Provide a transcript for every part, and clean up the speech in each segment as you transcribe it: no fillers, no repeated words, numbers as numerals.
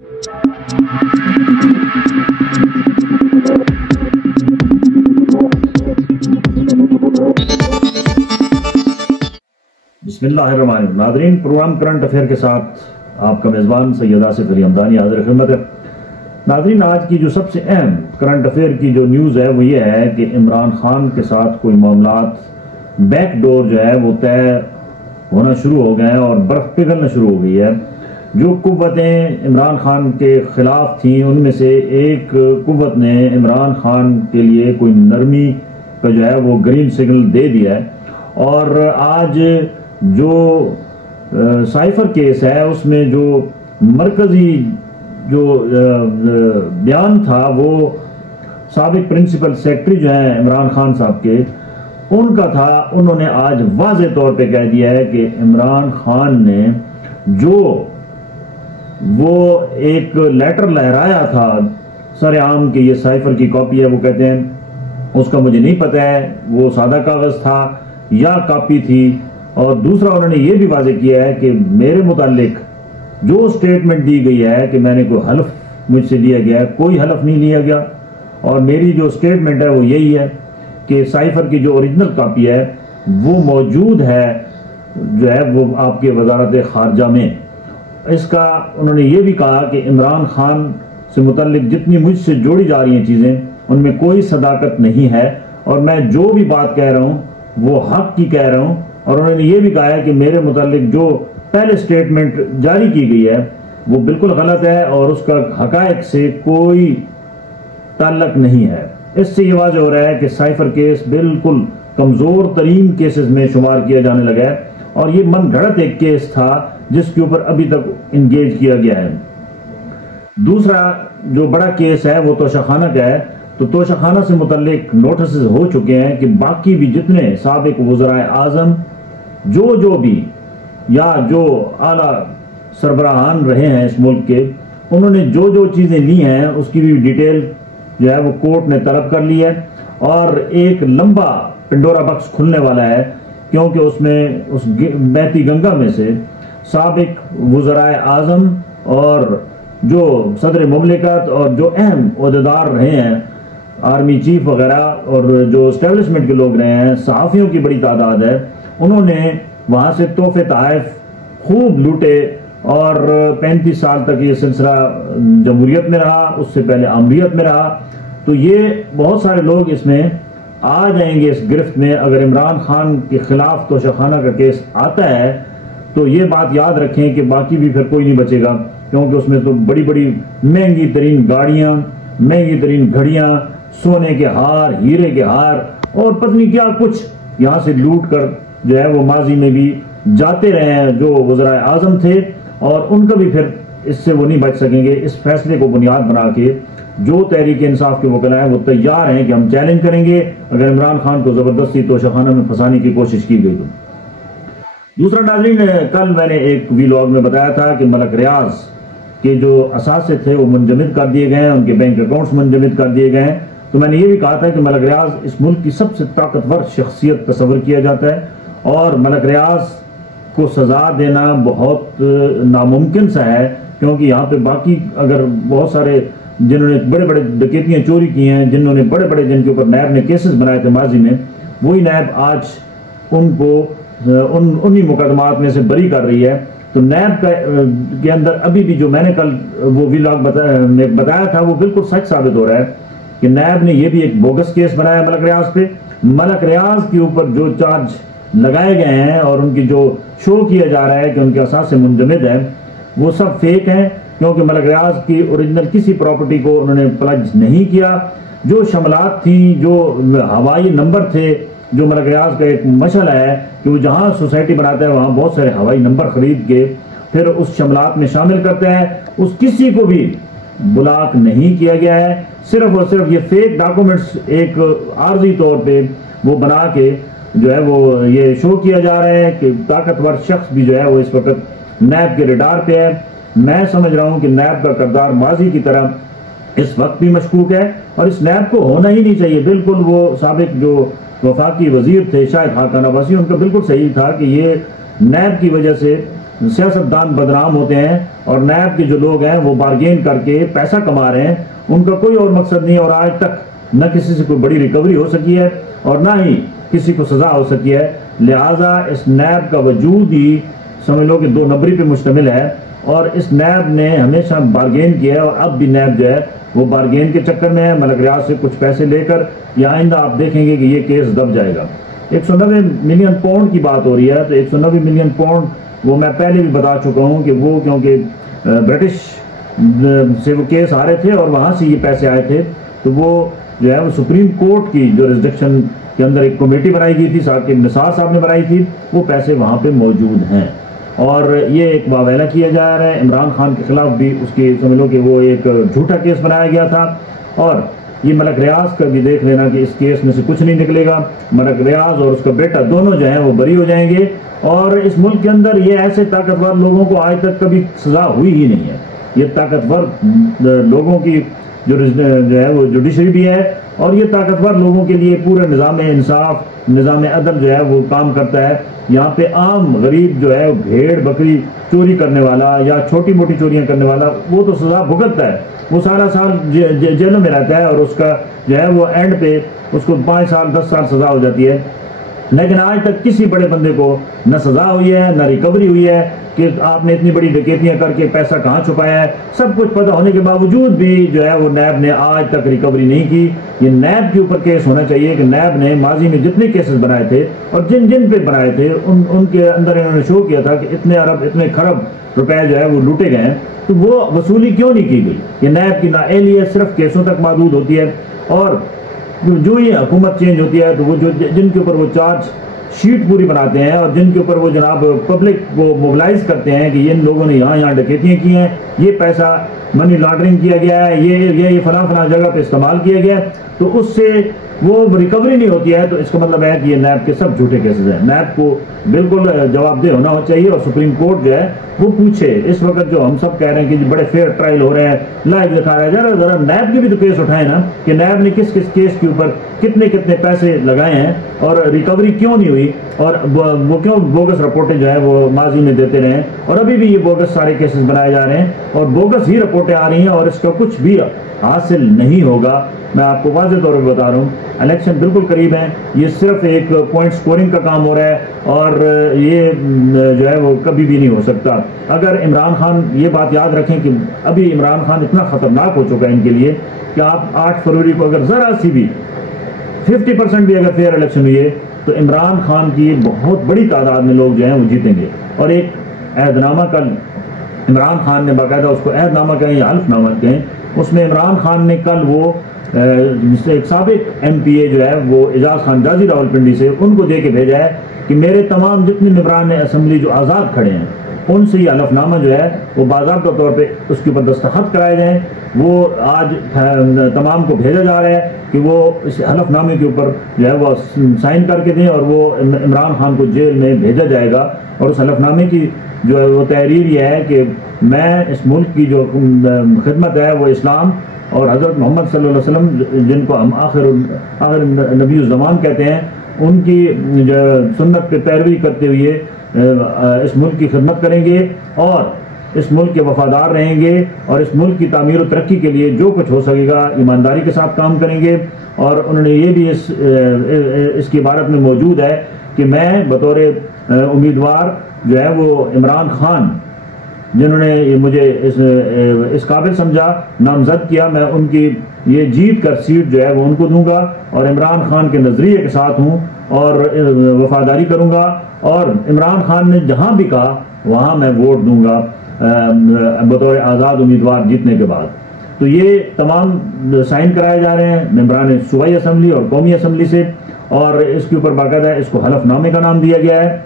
بسم اللہ الرحمن الرحیم. ناظرین، پروگرام کرنٹ افیئر کے ساتھ آپ کا میزبان سید آصف علی حمدانی حاضر خدمت ہے. ناظرین، آج کی جو سب سے اہم کرنٹ افیئر کی جو نیوز ہے وہ یہ ہے کہ عمران خان کے ساتھ کوئی معاملات بیک ڈور جو ہے وہ طے ہونا شروع ہو گئے ہیں اور برف پگھلنا شروع ہو گئی ہے. جو قوتیں عمران خان کے خلاف تھیں ان میں سے ایک قوت نے عمران خان کے لیے کوئی نرمی کا جو ہے وہ گرین سگنل دے دیا ہے. اور آج جو سائفر کیس ہے اس میں جو مرکزی جو بیان تھا وہ سابق پرنسپل سیکرٹری جو ہیں عمران خان صاحب کے ان کا تھا. انہوں نے آج واضح طور پہ کہہ دیا ہے کہ عمران خان نے جو وہ ایک لیٹر لہرایا تھا سر عام کہ یہ سائفر کی کاپی ہے، وہ کہتے ہیں اس کا مجھے نہیں پتہ ہے وہ سادہ کاغذ تھا یا کاپی تھی. اور دوسرا انہوں نے یہ بھی واضح کیا ہے کہ میرے متعلق جو سٹیٹمنٹ دی گئی ہے کہ میں نے کوئی حلف مجھ سے لیا گیا ہے، کوئی حلف نہیں لیا گیا. اور میری جو سٹیٹمنٹ ہے وہ یہی ہے کہ سائفر کی جو اوریجنل کاپی ہے وہ موجود ہے جو ہے وہ آپ کے وزارت خارجہ میں. اس کا انہوں نے یہ بھی کہا کہ عمران خان سے متعلق جتنی مجھ سے جوڑی جا رہی ہیں چیزیں ان میں کوئی صداقت نہیں ہے اور میں جو بھی بات کہہ رہا ہوں وہ حق کی کہہ رہا ہوں. اور انہوں نے یہ بھی کہا ہے کہ میرے متعلق جو پہلے سٹیٹمنٹ جاری کی گئی ہے وہ بالکل غلط ہے اور اس کا حقائق سے کوئی تعلق نہیں ہے. اس سے یہ واضح ہو رہا ہے کہ سائفر کیس بالکل کمزور ترین کیسز میں شمار کیا جانے لگا ہے اور یہ من گھڑت ایک کیس تھا جس کے اوپر ابھی تک انگیج کیا گیا ہے. دوسرا جو بڑا کیس ہے وہ توشہ خانہ کا ہے. تو توشہ خانہ سے متعلق نوٹسز ہو چکے ہیں کہ باقی بھی جتنے سابق وزرائے اعظم جو بھی یا جو اعلیٰ سربراہان رہے ہیں اس ملک کے، انہوں نے جو چیزیں لی ہیں اس کی بھی ڈیٹیل جو ہے وہ کورٹ نے طلب کر لی ہے. اور ایک لمبا پنڈورا باکس کھلنے والا ہے کیونکہ اس میں اس بہتی گنگا میں سے سابق وزرائے اعظم اور جو صدر مملکت اور جو اہم عہدیدار رہے ہیں، آرمی چیف وغیرہ اور جو اسٹیبلشمنٹ کے لوگ رہے ہیں، صحافیوں کی بڑی تعداد ہے، انہوں نے وہاں سے تحفے تحائف خوب لوٹے. اور 35 سال تک یہ سلسلہ جمہوریت میں رہا، اس سے پہلے آمریت میں رہا. تو یہ بہت سارے لوگ اس میں آ جائیں گے اس گرفت میں. اگر عمران خان کے خلاف توشہ خانہ کا کیس آتا ہے تو یہ بات یاد رکھیں کہ باقی بھی پھر کوئی نہیں بچے گا، کیونکہ اس میں تو بڑی بڑی مہنگی ترین گاڑیاں، مہنگی ترین گھڑیاں، سونے کے ہار، ہیرے کے ہار اور پتہ کیا کچھ یہاں سے لوٹ کر جو ہے وہ ماضی میں بھی جاتے رہے ہیں جو وزرائے اعظم تھے. اور ان کا بھی پھر اس سے وہ نہیں بچ سکیں گے. اس فیصلے کو بنیاد بنا کے جو تحریک انصاف کے وکلاء ہیں وہ تیار ہیں کہ ہم چیلنج کریں گے اگر عمران خان کو زبردستی توشہ خانہ میں پھنسانے کی کوشش کی گئی تو. دوسرا ناظرین، کل میں نے ایک ویلاگ میں بتایا تھا کہ ملک ریاض کے جو اثاثے تھے وہ منجمد کر دیے گئے ہیں، ان کے بینک اکاؤنٹس منجمد کر دیے گئے ہیں. تو میں نے یہ بھی کہا تھا کہ ملک ریاض اس ملک کی سب سے طاقتور شخصیت تصور کیا جاتا ہے اور ملک ریاض کو سزا دینا بہت ناممکن سا ہے، کیونکہ یہاں پہ باقی اگر بہت سارے جنہوں نے بڑے بڑے ڈکیتیاں چوری کی ہیں، جنہوں نے بڑے بڑے جن کے اوپر نیب نے کیسز بنائے تھے ماضی میں، وہی نیب آج ان کو انہی مقدمات میں سے بری کر رہی ہے. تو نیب کے اندر ابھی بھی جو میں نے کل وہ ویلاگ میں بتایا تھا وہ بالکل سچ ثابت ہو رہا ہے کہ نیب نے یہ بھی ایک بوگس کیس بنایا ملک ریاض پہ. ملک ریاض کے اوپر جو چارج لگائے گئے ہیں اور ان کی جو شو کیا جا رہا ہے کہ ان کے اثاثے منجمد ہیں وہ سب فیک ہیں، کیونکہ ملک ریاض کی اوریجنل کسی پراپرٹی کو انہوں نے پلج نہیں کیا. جو شملات تھیں، جو ہوائی نمبر تھے، جو ملک ریاض کا ایک مشعلہ ہے کہ وہ جہاں سوسائٹی بناتا ہے وہاں بہت سارے ہوائی نمبر خرید کے پھر اس شملات میں شامل کرتا ہے، اس کسی کو بھی بلاک نہیں کیا گیا ہے. صرف اور صرف یہ فیک ڈاکومنٹس ایک عارضی طور پہ وہ بنا کے جو ہے وہ یہ شو کیا جا رہا ہے کہ طاقتور شخص بھی جو ہے وہ اس وقت نیب کے ریڈار پہ ہے. میں سمجھ رہا ہوں کہ نیب کا کردار ماضی کی طرح اس وقت بھی مشکوک ہے اور اس نیب کو ہونا ہی نہیں چاہیے. بالکل وہ سابق جو وفاقی وزیر تھے شاہد خاقان عباسی، ان کا بالکل صحیح تھا کہ یہ نیب کی وجہ سے سیاستدان بدنام ہوتے ہیں اور نیب کے جو لوگ ہیں وہ بارگین کر کے پیسہ کما رہے ہیں، ان کا کوئی اور مقصد نہیں، اور آج تک نہ کسی سے کوئی بڑی ریکوری ہو سکی ہے اور نہ ہی کسی کو سزا ہو سکی ہے۔ لہٰذا اس نیب کا وجود ہی سمجھ لو کہ دو نمبری پہ مشتمل ہے، اور اس نیب نے ہمیشہ بارگین کیا ہے، اور اب بھی نیب جو ہے وہ بارگین کے چکر میں ہے، ملک ریاض سے کچھ پیسے لے کر، یا آئندہ آپ دیکھیں گے کہ یہ کیس دب جائے گا۔ 190 ملین پاؤنڈ کی بات ہو رہی ہے، تو 190 ملین پاؤنڈ وہ میں پہلے بھی بتا چکا ہوں کہ وہ کیونکہ برٹش سے وہ کیس آ رہے تھے اور وہاں سے یہ پیسے آئے تھے، تو وہ جو ہے وہ سپریم کورٹ کی جو ریزڈکشن کے اندر ایک کمیٹی بنائی گئی تھی، صاحب نثار صاحب نے بنائی تھی، وہ پیسے وہاں پہ موجود ہیں، اور یہ ایک واویلا کیا جا رہا ہے۔ عمران خان کے خلاف بھی اس کی سمجھ لو کہ وہ ایک جھوٹا کیس بنایا گیا تھا، اور یہ ملک ریاض کا بھی دیکھ لینا کہ اس کیس میں سے کچھ نہیں نکلے گا، ملک ریاض اور اس کا بیٹا دونوں جو ہیں وہ بری ہو جائیں گے، اور اس ملک کے اندر یہ ایسے طاقتور لوگوں کو آج تک کبھی سزا ہوئی ہی نہیں ہے۔ یہ طاقتور لوگوں کی جو ہے وہ جوڈیشری بھی ہے، اور یہ طاقتور لوگوں کے لیے پورا نظام انصاف، نظام عدل جو ہے وہ کام کرتا ہے۔ یہاں پہ عام غریب جو ہے بھیڑ بکری چوری کرنے والا یا چھوٹی موٹی چوریاں کرنے والا وہ تو سزا بھگتتا ہے، وہ سارا سال جیلوں میں رہتا ہے، اور اس کا جو ہے وہ اینڈ پہ اس کو 5 سال 10 سال سزا ہو جاتی ہے۔ لیکن آج تک کسی بڑے بندے کو نہ سزا ہوئی ہے نہ ریکوری ہوئی ہے کہ آپ نے اتنی بڑی ڈکیتیاں کر کے پیسہ کہاں چھپایا ہے۔ سب کچھ پتہ ہونے کے باوجود بھی جو ہے وہ نیب نے آج تک ریکوری نہیں کی۔ یہ نیب کے اوپر کیس ہونا چاہیے کہ نیب نے ماضی میں جتنے کیسز بنائے تھے اور جن جن پہ بنائے تھے ان کے اندر انہوں نے شو کیا تھا کہ اتنے ارب اتنے خرب روپے جو ہے وہ لوٹے گئے ہیں، تو وہ وصولی کیوں نہیں کی گئی؟ یہ نیب کی نااہلیت صرف کیسوں تک محدود ہوتی ہے، اور جو یہ حکومت چینج ہوتی ہے تو وہ جن کے اوپر وہ چارج شیٹ پوری بناتے ہیں اور جن کے اوپر وہ جناب پبلک کو موبلائز کرتے ہیں کہ ان لوگوں نے یہاں ڈکیتیاں کی ہیں، یہ پیسہ منی لانڈرنگ کیا گیا ہے، یہ فلاں جگہ پہ استعمال کیا گیا ہے، تو اس سے وہ ریکوری نہیں ہوتی ہے، تو اس کا مطلب ہے کہ یہ نیب کے سب جھوٹے کیسز ہیں۔ نیب کو بالکل جواب دہ ہونا چاہیے، اور سپریم کورٹ جو ہے وہ پوچھے۔ اس وقت جو ہم سب کہہ رہے ہیں کہ بڑے فیئر ٹرائل ہو رہے ہیں، لائیو دکھا رہا ہے، ذرا نیب کے بھی تو کیس اٹھائے نا کہ نیب نے کس کیس کے اوپر کتنے پیسے لگائے ہیں اور ریکوری کیوں نہیں ہوئی، اور وہ کیوں بوگس رپورٹیں جو ہے وہ ماضی میں دیتے رہے ہیں، اور ابھی بھی یہ بوگس سارے کیسز بنائے جا رہے ہیں اور بوگس ہی رپورٹیں آ رہی ہیں، اور اس کا کچھ بھی حاصل نہیں ہوگا۔ میں آپ کو واضح طور پر بتا رہا ہوں، الیکشن بالکل قریب ہیں، یہ صرف ایک پوائنٹ سکورنگ کا کام ہو رہا ہے، اور یہ جو ہے وہ کبھی بھی نہیں ہو سکتا۔ اگر عمران خان یہ بات یاد رکھیں کہ ابھی عمران خان اتنا خطرناک ہو چکا ہے ان کے لیے کہ آپ 8 فروری کو اگر ذرا سی بھی 50% بھی اگر فیئر الیکشن ہوئی ہے تو عمران خان کی بہت بڑی تعداد میں لوگ جو ہیں وہ جیتیں گے۔ اور ایک عہد نامہ کل عمران خان نے باقاعدہ اس کو عہد نامہ کہیں یا حلف نامہ کہیں، اس میں عمران خان نے کل وہ ایک سابق ایم پی اے جو ہے وہ اعجاز خان جازی راولپنڈی سے ان کو دے کے بھیجا ہے کہ میرے تمام جتنے ممبران اسمبلی جو آزاد کھڑے ہیں ان سے یہ حلف نامہ جو ہے وہ باضابطہ طور پہ اس کے اوپر دستخط کرائے جائیں۔ وہ آج تمام کو بھیجا جا رہا ہے کہ وہ اس حلف نامے کے اوپر جو ہے وہ سائن کر کے دیں، اور وہ عمران خان کو جیل میں بھیجا جائے گا۔ اور اس حلف نامے کی جو ہے وہ تحریر یہ ہے کہ میں اس ملک کی جو خدمت ہے وہ اسلام اور حضرت محمد صلی اللہ علیہ وسلم جن کو ہم آخر نبی الزمان کہتے ہیں، ان کی جو سنت پہ پیروی کرتے ہوئے اس ملک کی خدمت کریں گے اور اس ملک کے وفادار رہیں گے، اور اس ملک کی تعمیر و ترقی کے لیے جو کچھ ہو سکے گا ایمانداری کے ساتھ کام کریں گے۔ اور انہوں نے یہ بھی اس کی عبارت میں موجود ہے کہ میں بطور امیدوار جو ہے وہ عمران خان جنہوں نے مجھے اس قابل سمجھا نامزد کیا، میں ان کی یہ جیت کر سیٹ جو ہے وہ ان کو دوں گا، اور عمران خان کے نظریے کے ساتھ ہوں اور وفاداری کروں گا، اور عمران خان نے جہاں بھی کہا وہاں میں ووٹ دوں گا بطور آزاد امیدوار جیتنے کے بعد۔ تو یہ تمام سائن کرائے جا رہے ہیں ممبران صوبائی اسمبلی اور قومی اسمبلی سے، اور اس کے اوپر باقاعدہ اس کو حلف نامے کا نام دیا گیا ہے۔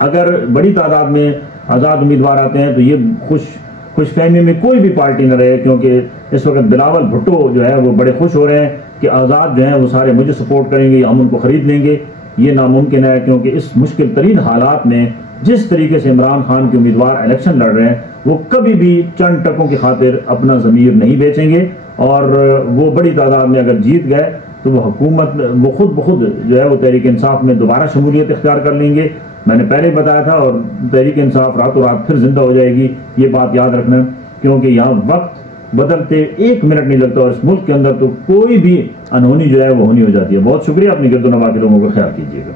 اگر بڑی تعداد میں آزاد امیدوار آتے ہیں تو یہ خوش فہمی میں کوئی بھی پارٹی نہ رہے، کیونکہ اس وقت بلاول بھٹو جو ہے وہ بڑے خوش ہو رہے ہیں کہ آزاد جو ہیں وہ سارے مجھے سپورٹ کریں گے یا ہم ان کو خرید لیں گے۔ یہ ناممکن ہے، کیونکہ اس مشکل ترین حالات میں جس طریقے سے عمران خان کے امیدوار الیکشن لڑ رہے ہیں وہ کبھی بھی چند ٹکوں کی خاطر اپنا ضمیر نہیں بیچیں گے، اور وہ بڑی تعداد میں اگر جیت گئے تو وہ حکومت وہ خود بخود جو ہے وہ تحریک انصاف میں دوبارہ شمولیت اختیار کر لیں گے۔ میں نے پہلے بتایا تھا، اور تحریک انصاف راتوں رات پھر زندہ ہو جائے گی، یہ بات یاد رکھنا، کیونکہ یہاں وقت بدلتے 1 منٹ نہیں لگتا، اور اس ملک کے اندر تو کوئی بھی انہونی جو ہے وہ ہونی ہو جاتی ہے۔ بہت شکریہ، اپنے گرد و نواح کے لوگوں کا خیال کیجیے گا۔